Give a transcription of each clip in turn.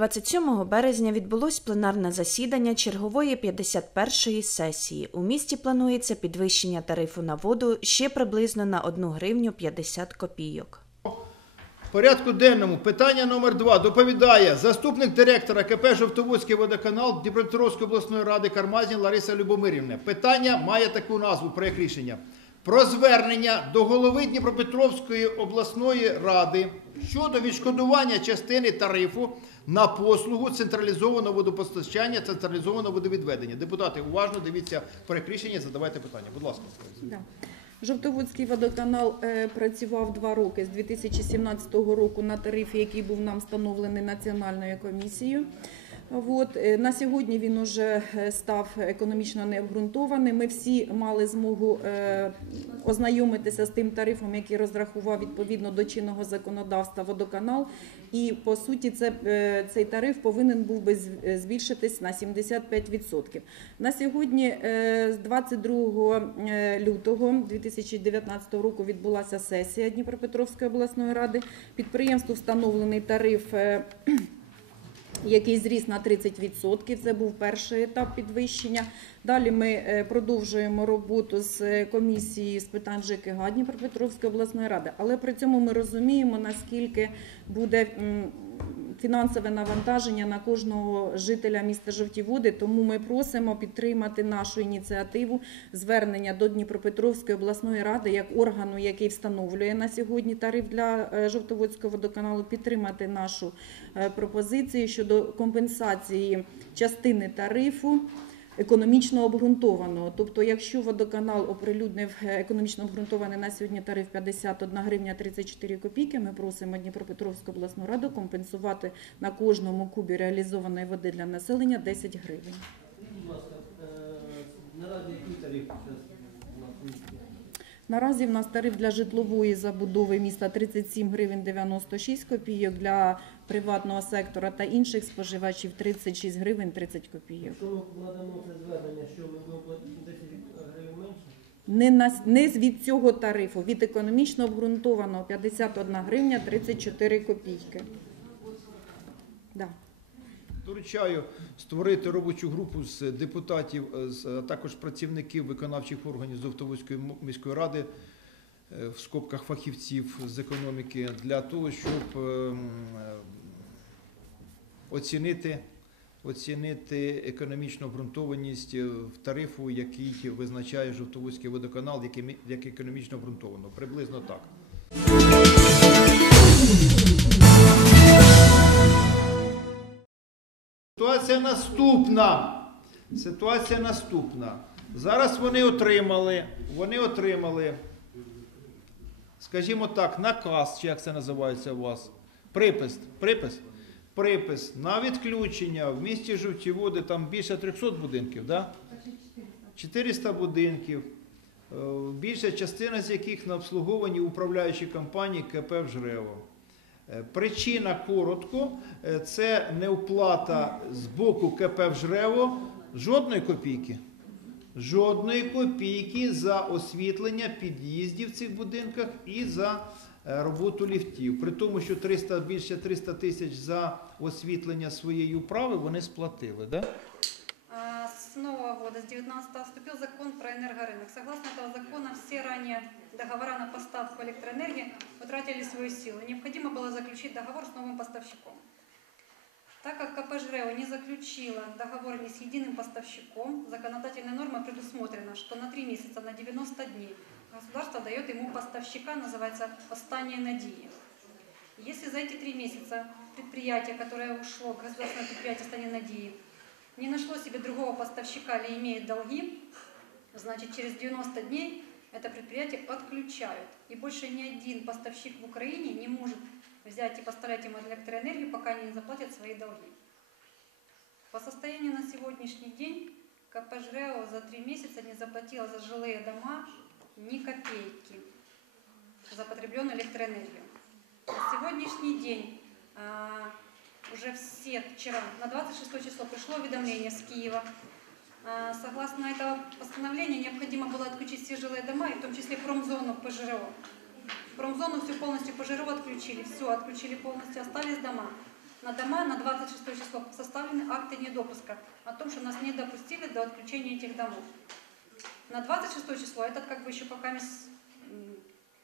27 березня відбулось пленарне засідання чергової 51-ї сесії. У місті планується підвищення тарифу на воду ще приблизно на 1 гривню 50 копійок. В порядку денному питання номер два доповідає заступник директора КП Жовтоводський водоканал Дніпропетровської обласної ради Кармазін Лариса Любомирівна. Питання має таку назву проєкт рішення. Про звернення до голови Дніпропетровської обласної ради щодо відшкодування частини тарифу на послугу централізованого водопостачання, централізованого водовідведення. Депутати, уважно дивіться проєкт рішення, задавайте питання. Будь ласка. Да. Жовтоводський водоканал е, працював два роки з 2017 року на тарифі, який був нам встановлений національною комісією. От, е, на сьогодні він уже е, став економічно необґрунтованим. Ми всі мали змогу е, ознайомитися з тим тарифом, який розрахував відповідно до чинного законодавства водоканал. І по суті, це, цей тариф повинен був би збільшитись на 75%. На сьогодні, з 22 е, лютого 2019 року, відбулася сесія Дніпропетровської обласної ради. Підприємству встановлений тариф. Е, який зріс на 30%. Це був перший етап підвищення. Далі ми е, продовжуємо роботу з комісії з питань ЖКГ Дніпропетровської обласної ради. Але при цьому ми розуміємо, наскільки буде фінансове навантаження на кожного жителя міста Жовті Води. Тому ми просимо підтримати нашу ініціативу звернення до Дніпропетровської обласної ради як органу, який встановлює на сьогодні тариф для е, Жовтоводського водоканалу, підтримати нашу е, пропозицію щодо компенсації частини тарифу. Економічно обґрунтованого, тобто, якщо водоканал оприлюднив е, економічно обґрунтований на сьогодні тариф 51 гривня 34 копійки, ми просимо Дніпропетровську обласну раду компенсувати на кожному кубі реалізованої води для населення 10 гривень. Будь ласка, е, наразі який тариф зараз у нас в місті? Наразі в нас тариф для житлової забудови міста 37 гривень 96 копійок, для приватного сектора та інших споживачів 36 гривень 30 копійок. Якщо ми надамо це звернення, що ми будемо платити 10 гривень менше, Не, на, не від цього тарифу, від економічно обґрунтованого 51 гривня 34 копійки. Да. Доручаю створити робочу групу з депутатів, е, з- а також працівників виконавчих органів Зовтоводської м- міської ради е, в скобках фахівців з економіки для того, щоб ем, е, оцінити, оцінити економічну обґрунтованість в тарифу, який визначає Жовтоводський водоканал, як економічно обґрунтовано. Приблизно так. Наступна. Ситуація наступна. Зараз вони отримали, вони отримали, скажімо так, наказ, чи як це називається у вас? Припис. Припис. Припис на відключення в місті Жовті Води, там більше 300 будинків, да? 400 будинків. Е, Більша частина з яких на обслуговуванні управляючої компанії КП «Вжрево». Е, Причина коротко, е, це неоплата з боку КП «Вжрево» жодної копійки. Жодної копійки за освітлення під'їздів в цих будинках і за е, роботу ліфтів. При тому, що 300, більше 300 тисяч за освітлення своєї управи вони сплатили. Да? Года, с 19 вступил закон про энергорынок. Согласно этого закона, все ранее договора на поставку электроэнергии утратили свою силу. Необходимо было заключить договор с новым поставщиком. Так как КП «Жрео» не заключила договор ни с единым поставщиком, законодательной нормой предусмотрено, что на 3 месяца, на 90 дней государство дает ему поставщика, называется «Остание надеи». Если за эти три месяца предприятие, которое ушло, государственное предприятие «Остание надеи», не нашло себе другого поставщика или имеет долги, значит через 90 дней это предприятие отключают. И больше ни один поставщик в Украине не может взять и поставлять им электроэнергию, пока они не заплатят свои долги. По состоянию на сегодняшний день КП «Жрео» за три месяца не заплатила за жилые дома ни копейки за потребленную электроэнергию. На сегодняшний день а, уже все вчера, на 26 число пришло уведомление с Киева. А, Согласно этого постановления необходимо было отключить все жилые дома, и в том числе промзону ПЖРО. Промзону всю полностью ПЖРО отключили, все отключили полностью, остались дома. на дома на 26 число составлены акты недопуска о том, что нас не допустили до отключения этих домов. На 26 число, этот как бы еще пока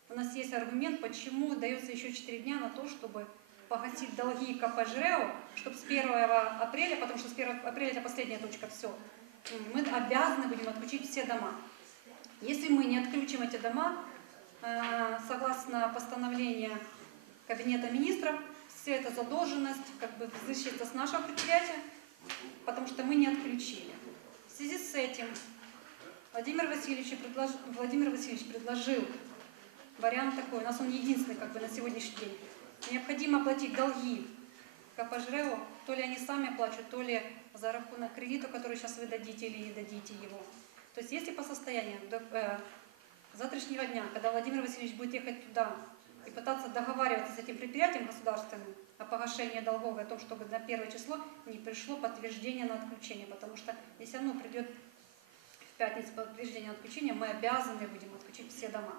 у нас есть аргумент, почему дается еще 4 дня на то, чтобы погасить долги ЖРЭО, чтобы с 1 апреля, потому что с 1 апреля это последняя точка, все, мы обязаны будем отключить все дома. Если мы не отключим эти дома, э, согласно постановлению Кабинета министров, вся эта задолженность как бы взыщется с нашего предприятия, потому что мы не отключили. В связи с этим Владимир Васильевич, предлож- Владимир Васильевич предложил вариант такой, у нас он единственный как бы на сегодняшний день. Необходимо платить долги КП ЖРЭО, то ли они сами плачут, то ли за рахунок кредита, который сейчас вы дадите или не дадите его. То есть если по состоянию до э, завтрашнего дня, когда Владимир Васильевич будет ехать туда и пытаться договариваться с этим предприятием государственным о погашении долгов и о том, чтобы на первое число не пришло подтверждение на отключение, потому что если оно придет в пятницу подтверждение на отключение, мы обязаны будем отключить все дома.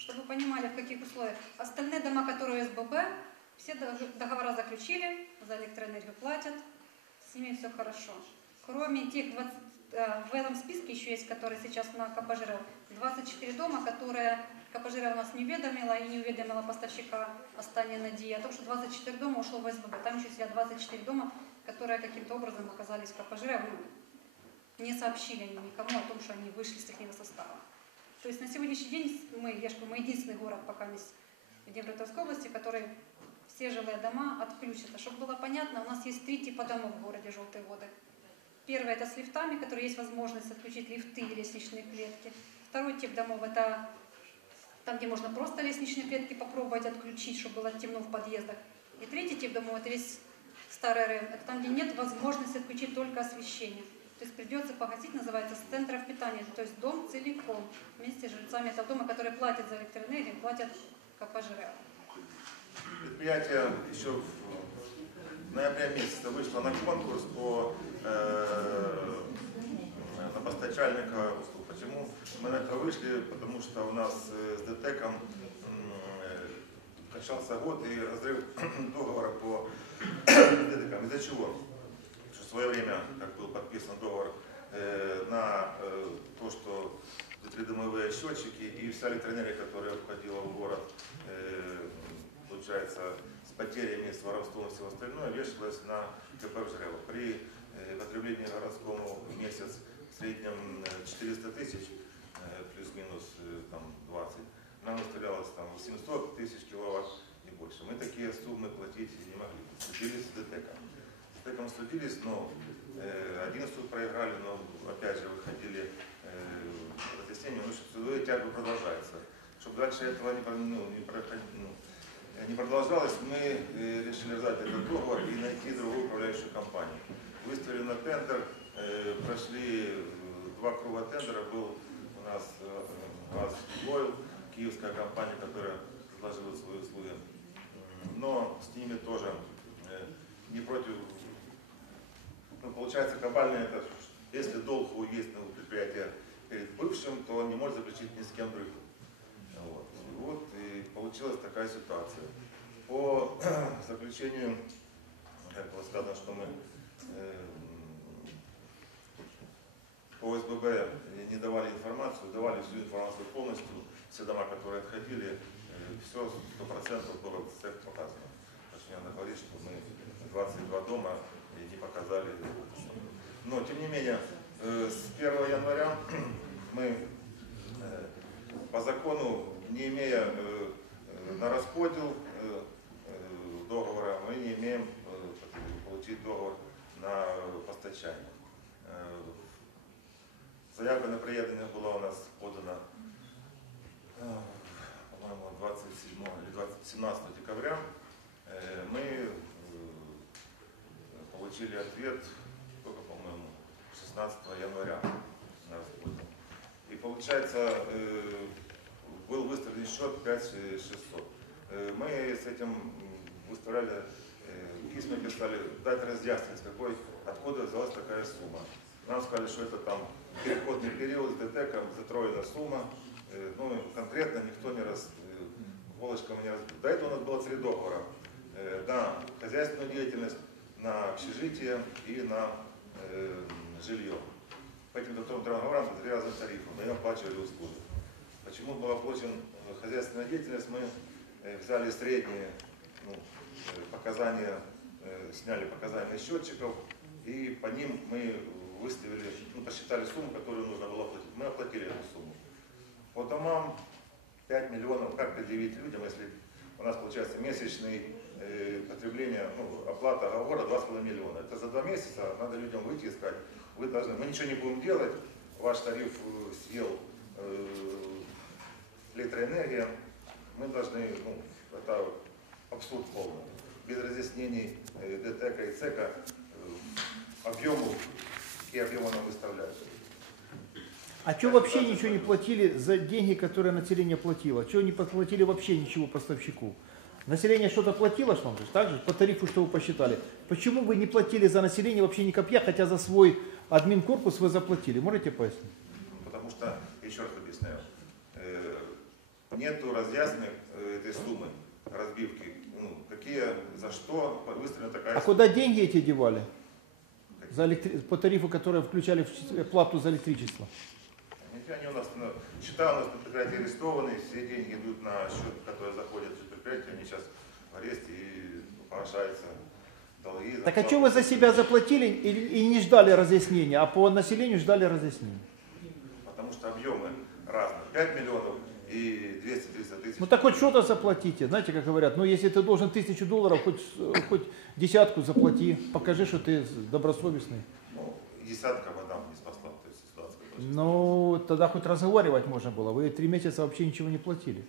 Чтобы вы понимали, в каких условиях. Остальные дома, которые СББ, все дог- договора заключили, за электроэнергию платят, с ними все хорошо. Кроме тех 20, э, в этом списке еще есть, которые сейчас на КПЖР, 24 дома, которые у нас не уведомила и не уведомила поставщика Остания Надии о том, что 24 дома ушло в СББ. Там еще сидят 24 дома, которые каким-то образом оказались в КПЖР, ну, не сообщили никому о том, что они вышли с их состава. То есть на сегодняшний день мы, я мы единственный город пока в Днепропетровской области, который все жилые дома отключат. А чтобы было понятно, у нас есть три типа домов в городе Желтые воды. Первый это с лифтами, которые есть возможность отключить лифты и лестничные клетки. Второй тип домов это там, где можно просто лестничные клетки попробовать отключить, чтобы было темно в подъездах. И третий тип домов это весь старый РЭМ. Это там, где нет возможности отключить только освещение. То есть придется погасить, называется, с центров питания. То есть дом целиком вместе с жильцами этого дома, которые платят за электроэнергию, платят КП ЖРЭО. Предприятие еще в ноябре месяце вышло на конкурс по э, на постачальника услуг. Почему мы на это вышли? Потому что у нас э, с ДТЭКом э, качался год и разрыв договора по ДТЭКам. Из-за чего? Свое время, как был подписан договор э, на э, то, что придомовые счетчики и вся электроэнергия, которая входила в город, э, получается, с потерями, с воровством и всего остальное, вешалась на КП ЖРЭО. При э, потреблении городскому в месяц в среднем э, 400 тысяч, э, плюс-минус э, там 20, нам выставлялось там 700 тысяч киловатт и больше. Мы такие суммы платить не могли. Судились с ДТЭКом. С ДТЭКом судились, но э, один суд проиграли, но опять же выходили э, в разъяснение, ну, судовые тяжбы продолжаются. Чтобы дальше этого не, ну, не, ну, э, не продолжалось, мы решили взять этот договор и найти другую управляющую компанию. Выставили на тендер, прошли два круга тендера, был у нас ГАЗ Ойл, киевская компания, которая предложила свои услуги. Но с ними тоже не против ну, получается, глобально это, если долг у есть предприятия перед бывшим, то он не может заключить ни с кем другим. Вот. И вот и получилась такая ситуация. По заключению, как было сказано, что мы э, по СББ не давали информацию, давали всю информацию полностью, все дома, которые отходили, все сто процентов было в цех показано. Пашиняна говорит, что мы 22 дома показали. Но, тем не менее, э, с 1 января мы э, по закону, не имея э, на расподел договора, мы не имеем получить договор на постачание. Заявка на приєднання була у нас подана, по-моему, 27 или 20 17 декабря. Э, Мы э, получили ответ только, по-моему, 16 января. И получается, э, был выставлен счет 5600. Э, Мы с этим выставляли, э, письма писали, дать разъяснить, какой, откуда взялась такая сумма. Нам сказали, что это там переходный период с ДТЭКом, затроена сумма. Ну, конкретно никто не раз, волочком не раз. До этого у нас было три договора. на хозяйственную деятельность, на общежитие и на э, жилье. По этим договорам по три разных тарифа мы оплачивали услуги. Почему был оплачен хозяйственная деятельность, мы э, взяли средние ну, э, показания, э, сняли показания счетчиков, и по ним мы выставили, ну, посчитали сумму, которую нужно было оплатить. Мы оплатили эту сумму. По домам 5 миллионов, как предъявить людям, если у нас получается месячный потребление, ну, оплата договора 2,5 миллиона. Это за два месяца надо людям выйти и сказать, вы должны, мы ничего не будем делать, ваш тариф э, съел э, электроэнергия, мы должны, ну, это абсурд полный. Без разъяснений э, ДТЭКа и ЦЕКа э, объемов, какие объемы нам выставляют. А что вообще ничего не платили за деньги, которые население платило? Чего не платили вообще ничего поставщику? Население что-то платило, что же, так же, по тарифу, что вы посчитали. Почему вы не платили за население вообще ни копья, хотя за свой админкорпус вы заплатили? Можете пояснить? Потому что, еще раз объясняю, э, нету разъяснений э, этой суммы разбивки. Ну, какие, за что выставлена такая А куда деньги эти девали? За электри- По тарифу, которые включали в плату за электричество. Нифига они у нас, счета у нас на предприятии арестованы, все деньги идут на счет, который заходит в предприятие, они сейчас в аресте и погашаются долги. Так а что вы за себя заплатили и, и не ждали разъяснения, а по населению ждали разъяснения? Потому что объемы разные. 5 миллионов и 200-300 тысяч. Ну так хоть что-то заплатите, знаете, как говорят, ну если ты должен тысячу долларов, хоть, хоть десятку заплати, покажи, что ты добросовестный. Ну, десятка вода не спасла, то есть ситуация. очень Ну, тогда хоть разговаривать можно было, вы три месяца вообще ничего не платили.